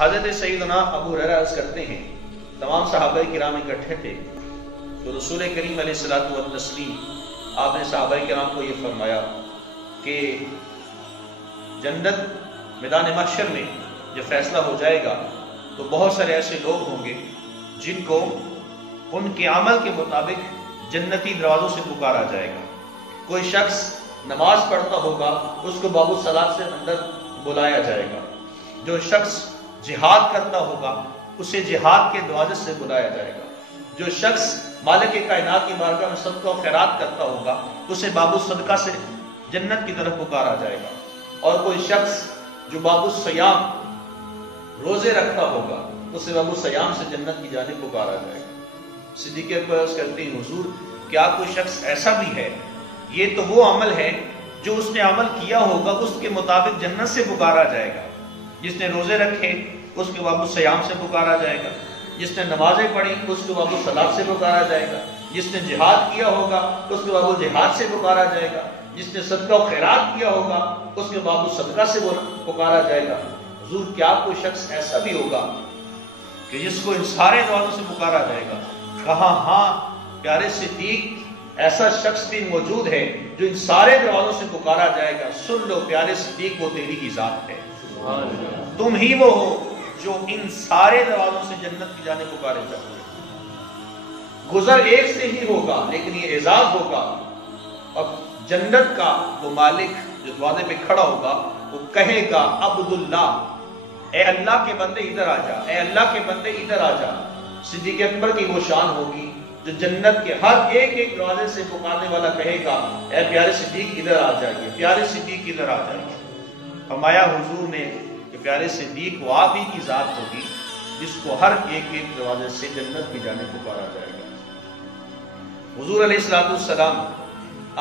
حضرت سیدنا ابو ہریرہ عرض کرتے ہیں تمام صحابہ کرام اکٹھے تھے تو رسول کریم علیہ الصلوۃ والتسلیم آپ نے صحابہ کرام کو یہ فرمایا کہ جنت میدان محشر میں جب فیصلہ ہو جائے گا تو بہت سارے ایسے لوگ ہوں گے جن کو ان کے عمل کے مطابق جنتی دروازوں سے پکارا جائے گا۔ کوئی شخص نماز پڑھتا ہوگا اس کو باب الصلاۃ سے اندر بلایا جائے گا، جو شخص جہاد کرتا ہوگا اسے جہاد کے دروازے سے بلایا جائے گا، جو شخص مالک کائنات کی بارگاہ میں صدقہ و خیرات کرتا ہوگا اسے باب الصدقہ سے جنت کی طرف پکارا جائے گا، اور کوئی شخص جو باب الصیام روزے رکھتا ہوگا اسے باب الصیام سے جنت کی جانب پکارا جائے گا۔ صدیق اکبر عرض کرتے ہیں حضور کیا کوئی شخص ایسا بھی ہے؟ یہ تو وہ عمل ہے جو اس نے عمل کیا ہوگا اس کے مطابق جنت سے پکارا جائے گا۔ جس نے روزے رکھے اس کے باب الصیام سے پکارا جائے گا، جس نے نمازیں پڑھی اس کے باب الصلاۃ سے پکارا جائے گا، جس نے جہاد کیا ہوگا اس کے باب الجہاد سے پکارا جائے گا، جس نے صدقہ و خیرات کیا ہوگا اس کے باب الصدقہ سے پکارا جائے گا۔ حضور کیا کوئی شخص ایسا بھی ہوگا کہ جس کو ان سارے دروازوں سے پکارا جائے گا؟ کہا ہاں پیارے صدیق ایسا شخص بھی موجود ہے جو ان سارے دروازوں سے پکارا جائے گا۔ سن لو پیارے صدیق وہ تیری ہی ذات ہے، تم ہی وہ ہو جو ان سارے دروازوں سے جنت کی جانب پکارے جاتے ہیں۔ گزر ایک سے ہی ہوگا لیکن یہ اعزاز ہوگا، اب جنت کا وہ مالک جو دروازے پہ کھڑا ہوگا وہ کہے گا عبداللہ، اے اللہ کے بندے ادھر آ جا، اے اللہ کے بندے ادھر آ جا۔ صدیق اکبر کی وہ شان ہوگی جو جنت کے ہر ایک ایک دروازے سے پکارنے والا کہے گا اے پیارے صدیق ادھر آ جائیے، پیارے صدیق ادھر آ جائیے۔ فرمایا حضور نے کہ پیارے صدیق وہ آپ ہی کی ذات ہوگی جس کو ہر ایک ایک دروازے سے جنت کی جانب پکارا جائے گا۔ حضور علیہ الصلوۃ والسلام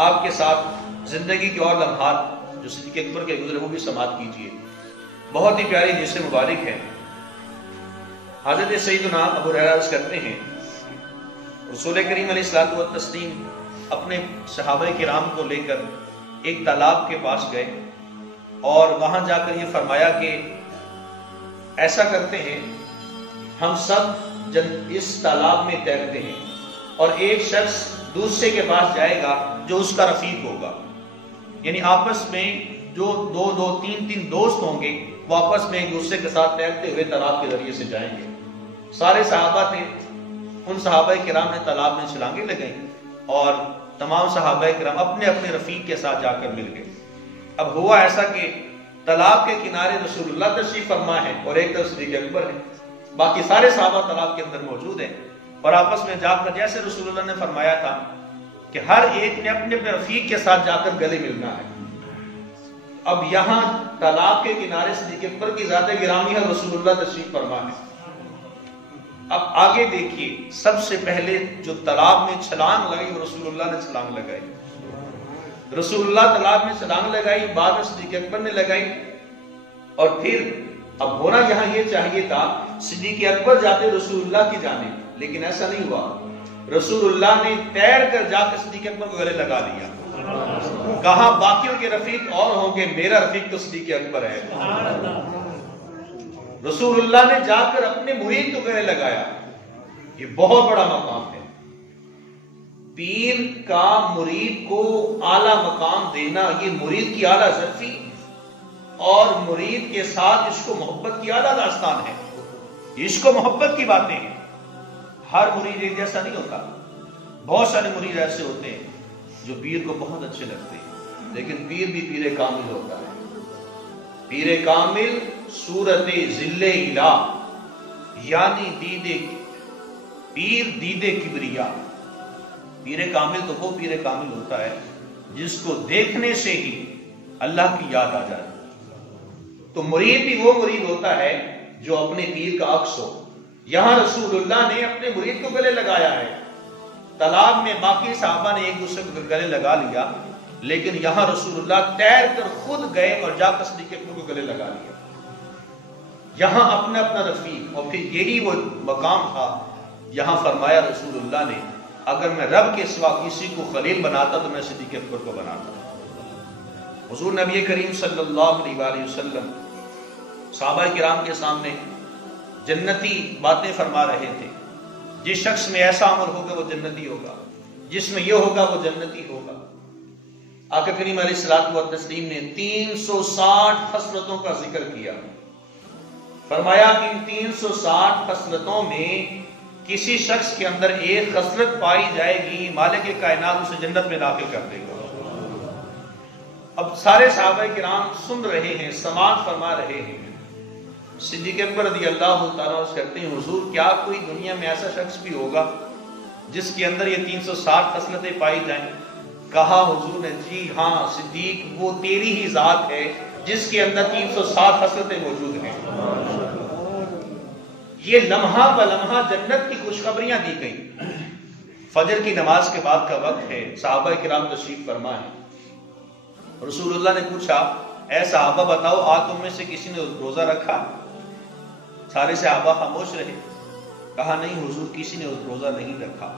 آپ کے ساتھ زندگی کے اور لمحات جو صدیق اکبر کے گزرے وہ بھی سماعت کیجیے، بہت ہی پیاری حدیث مبارک ہے۔ حضرت سیدنا ابو ہریرہ عرض کرتے ہیں رسول کریم علیہ الصلوۃ والتسلیم اپنے صحابہ کرام کو لے کر ایک تالاب کے پاس گئے اور وہاں جا کر یہ فرمایا کہ ایسا کرتے ہیں ہم سب اس تالاب میں تیرتے ہیں اور ایک شخص دوسرے کے پاس جائے گا جو اس کا رفیق ہوگا، یعنی آپس میں جو دو تین دوست ہوں گے وہ آپس میں ایک دوسرے کے ساتھ تیرتے ہوئے تالاب کے ذریعے سے جائیں گے۔ سارے صحابہ تھے، ان صحابہ کرام نے تالاب میں چھلانگیں لگائیں اور تمام صحابہ کرام اپنے اپنے رفیق کے ساتھ جا کر مل گئے۔ اب ہوا ایسا کہ تالاب کے کنارے رسول اللہ تشریف فرما ہے اور ایک طرف صدیق اکبر ہے، باقی سارے صحابہ تالاب کے اندر موجود ہیں اور آپس میں جا کر جیسے رسول اللہ نے فرمایا تھا کہ ہر ایک نے اپنے اپنے رفیق کے ساتھ جا کر گلے ملنا ہے۔ اب یہاں تالاب کے کنارے صدیق اکبر کی ذات گرامی ہے، رسول اللہ تشریف فرما ہے۔ اب آگے دیکھیے سب سے پہلے جو تالاب میں چھلانگ لگائی وہ رسول اللہ نے چھلانگ لگائی، رسول اللہ تالاب میں چھلانگ لگائی، بعد میں صدیق اکبر نے لگائی، اور پھر اب ہونا یہاں یہ چاہیے تھا صدیق اکبر جاتے رسول اللہ کی جانب، لیکن ایسا نہیں ہوا۔ رسول اللہ نے تیر کر جا کے صدیق اکبر کو گلے لگا لیا، کہا باقیوں کے رفیق اور ہوں گے، میرا رفیق تو صدیق اکبر ہے۔ رسول اللہ نے جا کر اپنے مرید کو گلے لگایا، یہ بہت بڑا مقام ہے۔ پیر کا مرید کو اعلیٰ مقام دینا یہ مرید کی اعلیٰ ظرفی اور مرید کے ساتھ عشق و محبت کی اعلیٰ داستان ہے، یہ عشق و محبت کی باتیں ہیں۔ ہر مرید ایک جیسا نہیں ہوتا، بہت سارے مرید ایسے ہوتے ہیں جو پیر کو بہت اچھے لگتے ہیں، لیکن پیر بھی پیر کامل ہوتا ہے۔ پیر کامل صورت ذل الہ یعنی دید کبریا، پیر کامل تو وہ پیر کامل ہوتا ہے جس کو دیکھنے سے ہی اللہ کی یاد آ جائے۔ تو مرید بھی وہ مرید ہوتا ہے جو اپنے پیر کا عکس ہو۔ یہاں رسول اللہ نے اپنے مرید کو گلے لگایا ہے، تالاب میں باقی صحابہ نے ایک دوسرے کو گلے لگا لیا، لیکن یہاں رسول اللہ تیر کر خود گئے اور جا کر صدیق اکبر کو گلے لگا لیا۔ یہاں اپنا اپنا رفیق، اور پھر یہی وہ مقام تھا یہاں فرمایا رسول اللہ نے اگر میں رب کے سوا کسی کو خلیل بناتا تو میں صدیق اکبر کو بناتا۔ حضور نبی کریم صلی اللہ علیہ وسلم صحابہ کرام کے سامنے جنتی باتیں فرما رہے تھے، جس شخص میں ایسا عمل ہوگا وہ جنتی ہوگا، جس میں یہ ہوگا وہ جنتی ہوگا۔ آقا کریم علیہ الصلوۃ والتسلیم نے 360 خصلتوں کا ذکر کیا، فرمایا کہ ان 360 خصلتوں میں کسی شخص کے اندر ایک خصلت پائی جائے گی، مالک کائنات اسے جنت میں داخل کر دے گا۔ اب سارے صحابہ کرام سن رہے ہیں، سماعت فرما رہے ہیں۔ صدیق اکبر رضی اللہ تعالیٰ عنہ کہتے ہیں حضور کیا کوئی دنیا میں ایسا شخص بھی ہوگا جس کے اندر یہ 360 خصلتیں پائی جائیں؟ کہا حضور نے جی ہاں صدیق، وہ تیری ہی ذات ہے جس کے اندر 360 خصلتیں موجود ہیں۔ یہ لمحہ بلمحہ جنت کی خوشخبریاں دی گئی۔ فجر کی نماز کے بعد کا وقت ہے، صحابہ کرام تشریف فرما ہے۔ رسول اللہ نے پوچھا اے صحابہ بتاؤ آج تم میں سے کسی نے روزہ رکھا؟ سارے صحابہ خاموش رہے۔ کہا نہیں حضور کسی نے روزہ نہیں رکھا۔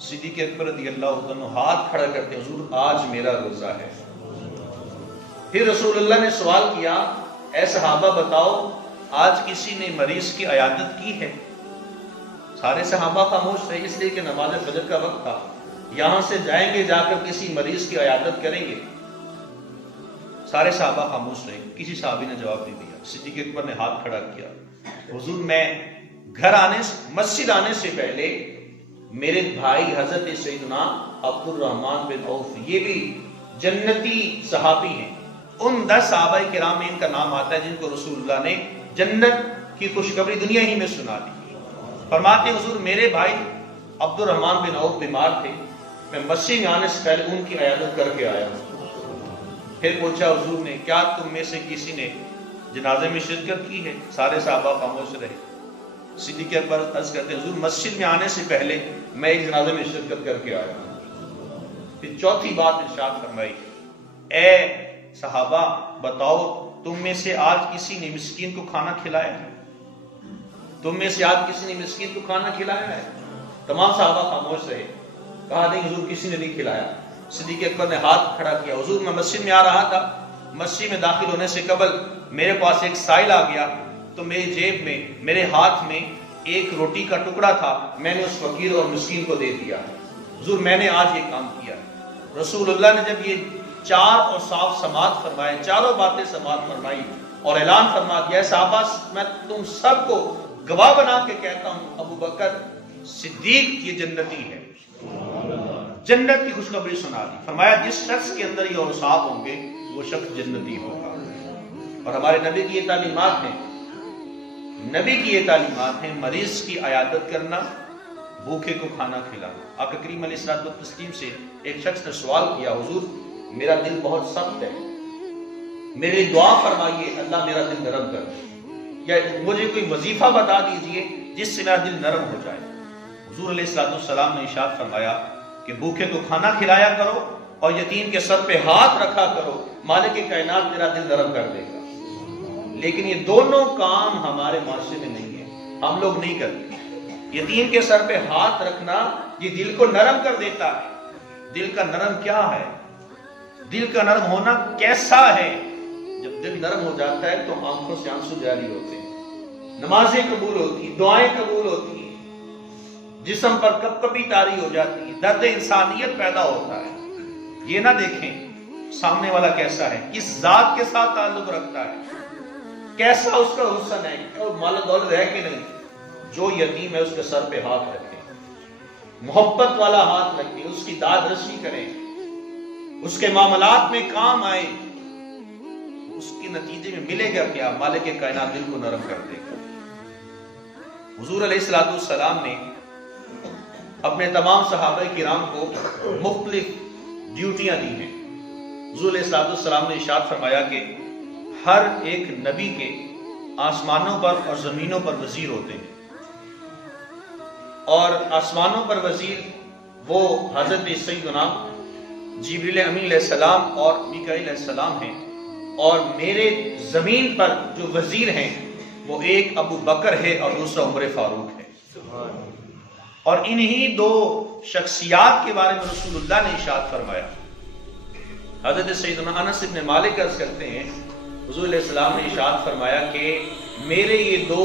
صدیق اکبر رضی اللہ عنہ ہاتھ کھڑا کرتے حضور آج میرا روزہ ہے۔ پھر رسول اللہ نے سوال کیا اے صحابہ بتاؤ آج کسی نے مریض کی عیادت کی ہے؟ سارے صحابہ خاموش رہے، اس لیے کہ نماز فجر کا وقت تھا، یہاں سے جائیں گے جا کر کسی مریض کی عیادت کریں گے۔ سارے صحابہ خاموش رہے، کسی صحابی نے جواب نہیں دیا۔ صدیق اکبر نے ہاتھ کھڑا کیا حضور میں مسجد آنے سے پہلے میرے بھائی حضرت سیدنا عبد الرحمن بن عوف، یہ بھی جنتی صحابی ہیں، ان 10 صحابہ کرام میں ان کا نام آتا ہے جن کو رسول اللہ نے جنت کی خوشخبری دنیا ہی میں سنا دی۔ فرماتے حضور میرے بھائی عبد الرحمن بن عوف بیمار تھے، میں مسجد میں آنے سے پہلے ان کی عیادت کر کے آیا۔ پھر پوچھا حضور نے کیا تم میں سے کسی نے جنازے میں شرکت کی ہے؟ سارے صحابہ خاموش رہے۔ صدیق اکبر عرض کرتے حضور مسجد میں آنے سے پہلے میں ایک جنازے میں شرکت کر کے آیا۔ پھر چوتھی بات ارشاد فرمائی اے صحابہ بتاؤ تم میں سے آج کسی نے مسکین کو کھانا کھلایا ہے؟ تم میں سے آج کسی نے مسکین کو کھانا کھلایا ہے؟ تمام صحابہ خاموش رہے۔ کہا نہیں حضور کسی نے نہیں کھلایا۔ صدیق اکبر نے ہاتھ کھڑا کیا حضور میں مسجد میں آ رہا تھا، مسجد میں داخل ہونے سے قبل میرے پاس ایک سائل آ گیا تو میری جیب میں میرے ہاتھ میں ایک روٹی کا ٹکڑا تھا، میں نے اس فقیر اور مسکین کو دے دیا۔ حضور میں نے آج یہ کام کیا۔ رسول اللہ نے جب یہ 4 اور صاف سماعت فرمائے، چاروں باتیں سماعت فرمائی اور اعلان فرما دیا صحابہ میں تم سب کو گواہ بنا کے کہتا ہوں ابو بکر صدیق یہ جنتی ہے، جنت کی خوشخبری سنا دی۔ فرمایا جس شخص کے اندر یہ اوصاف ہوں گے وہ شخص جنتی ہوگا۔ اور ہمارے نبی کی یہ تعلیمات ہیں، مریض کی عیادت کرنا، بھوکے کو کھانا کھلانا۔ آقا کریم علیہ الصلوۃ والتسلیم سے ایک شخص نے سوال کیا حضور میرا دل بہت سخت ہے، میرے لیے دعا فرمائیے اللہ میرا دل نرم کر دے، یا مجھے کوئی وظیفہ بتا دیجئے جس سے میرا دل نرم ہو جائے۔ حضور علیہ الصلوۃ والسلام نے ارشاد فرمایا کہ بھوکے کو کھانا کھلایا کرو اور یتیم کے سر پہ ہاتھ رکھا کرو، مالک کائنات تیرا دل نرم کر دے گا۔ لیکن یہ دونوں کام ہمارے معاشرے میں نہیں ہے، ہم لوگ نہیں کرتے۔ یتیم کے سر پہ ہاتھ رکھنا یہ دل کو نرم کر دیتا ہے۔ دل کا نرم کیا ہے؟ دل کا نرم ہونا کیسا ہے؟ جب دل نرم ہو جاتا ہے تو آنکھوں سے آنسو جاری ہوتے ہیں، نمازیں قبول ہوتی ہیں، دعائیں قبول ہوتی ہیں، جسم پر کپ کپی طاری ہو جاتی ہے، درد انسانیت پیدا ہوتا ہے۔ یہ نہ دیکھیں سامنے والا کیسا ہے، کس ذات کے ساتھ تعلق رکھتا ہے، کیسا اس کا حسن ہے، اور مال دولت ہے کہ نہیں۔ جو یتیم ہے اس کے سر پہ ہاتھ رکھیں، محبت والا ہاتھ رکھیں، اس کی داد رسی کریں، اس کے معاملات میں کام آئے، اس کے نتیجے میں ملے گا کیا؟ مالک کائنات دل کو نرم کر دے گا۔ حضور علیہ الصلوۃ والسلام نے اپنے تمام صحابہ کرام کو مختلف ڈیوٹیاں دی ہیں۔ حضور علیہ الصلوۃ والسلام نے ارشاد فرمایا کہ ہر ایک نبی کے آسمانوں پر اور زمینوں پر وزیر ہوتے ہیں، اور آسمانوں پر وزیر وہ حضرت سیدنا جبریل امین علیہ السلام اور میکائیل علیہ السلام ہیں، اور میرے زمین پر جو وزیر ہیں وہ ایک ابو بکر ہے اور دوسرا عمر فاروق ہے۔ اور انہی 2 شخصیات کے بارے میں رسول اللہ نے ارشاد فرمایا۔ حضرت سیدنا انس بن مالک عرض کرتے ہیں حضور علیہ السلام نے ارشاد فرمایا کہ میرے یہ 2